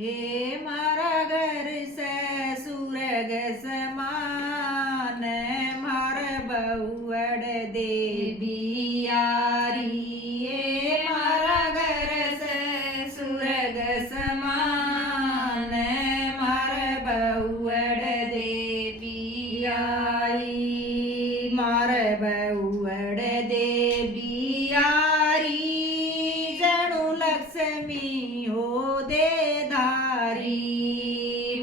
हे मारा घर से सुरग समान मार बहुअड़ देवी यारी हे मारा घर से सुरग समान मार बहुअड़ देवी यारी मार बहुअड़ देवी यारी जणु लक्ष्मी हो दे धारी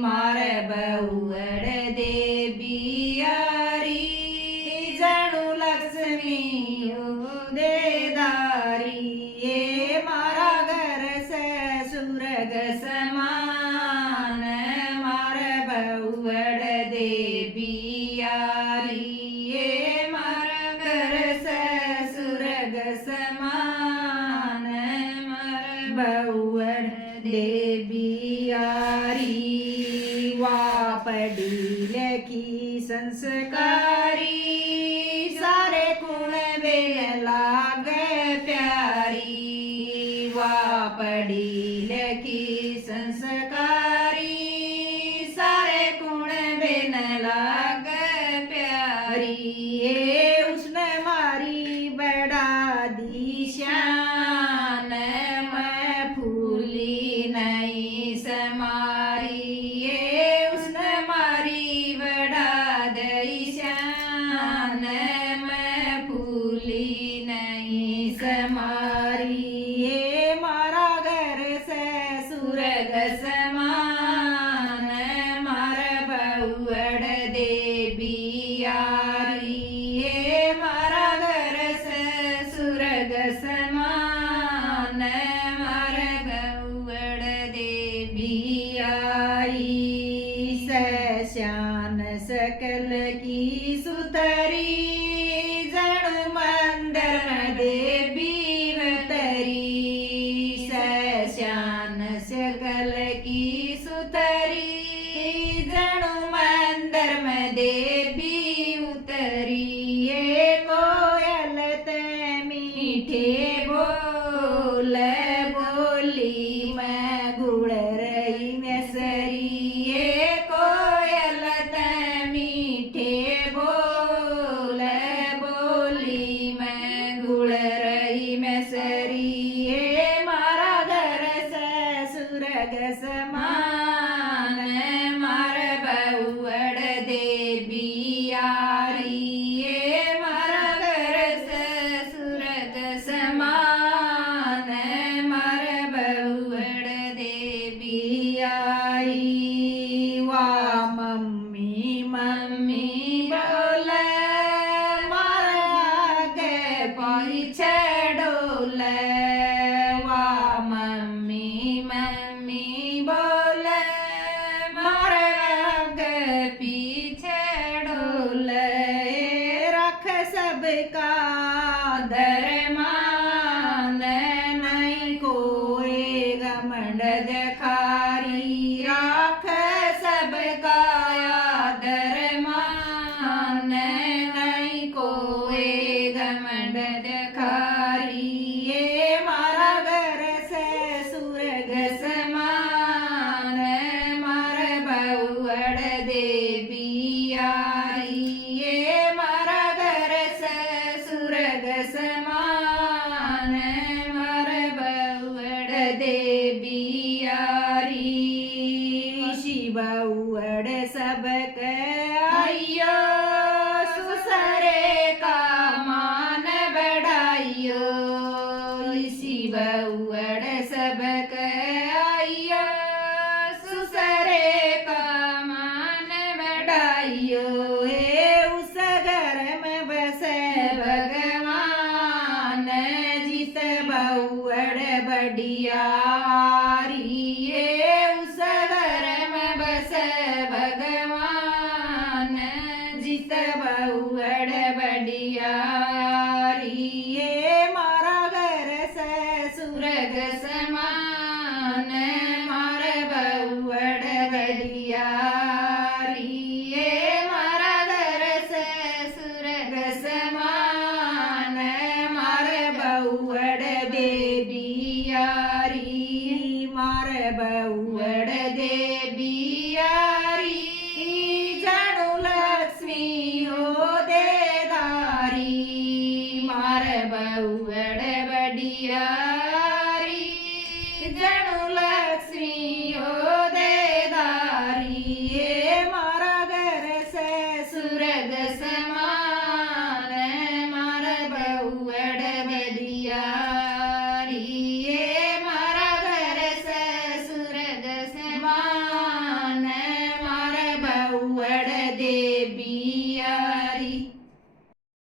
मार बहुअड़ देवी यारी जणु लक्ष्मी हो दे धारी ये मारा घर से सुरग समान मार बहुअड़ देवी यारी ये मारा घर से सुरग समान मार बहुअड़ देवी यारी वा पढ़ी लिखी संस्कारी सारे गुण बेल लागे प्यारी वा पढ़ी लिखी संस्कारी सारे गुण बेल लागे प्यारी ये उसने मारी बड़ा दिशान मैं फूली नहीं समारी ये उसने मारी बड़ा दिशान मैं फूली नहीं समारी ये मारा घर से सुरग समान मार बहुअड़ देवी यारी ये मारा घर से सुरग समान मार बहुअड़ देवी यारी सश्यान सकल की सुतरी जणु मंदिर देवी वतरी सश्यान सकल की सुतरी जणु मंदिर में देवी उतरी ये कोयल ते मीठे बोल बोली मैं गुड़ रही नसरी ये कोयल ते मीठे बोल बोली मैं गुड़ रही नसरी ये मारा घर से सुरग समान मार बहुअड़ देवी यारी ये मारा घर से सुरग समान मार बहुअड़ देवी यारी वा मम्मी मम्मी बोले मारा के पीछे डोले वा मम्मी मम्मी बोले मारा के पीछे डोले रख सबका दरमान नहीं कोई घमंड दखारी राख सबका दरमान नहीं कोई घमंड दखारी ये मारा घर से सुरग समान मार बहुअड़ देवी यारी ये मारा घर से सुरग समान मार बहुअड़ देवी यारी शिवउअड़ सबक आइयो सुसरे का मान बढ़ाइयो शिवउअड़ सबक आइयो सुसरे का मान बढ़ाइयो हे उस घर में बसे भगवान जित बहुअड़ बढ़ियारी ये उस घर में बसे भगवान દે બિયારી જાણું લક્ષ્મી હો દેદારી મારે બહુ વડ બડિયા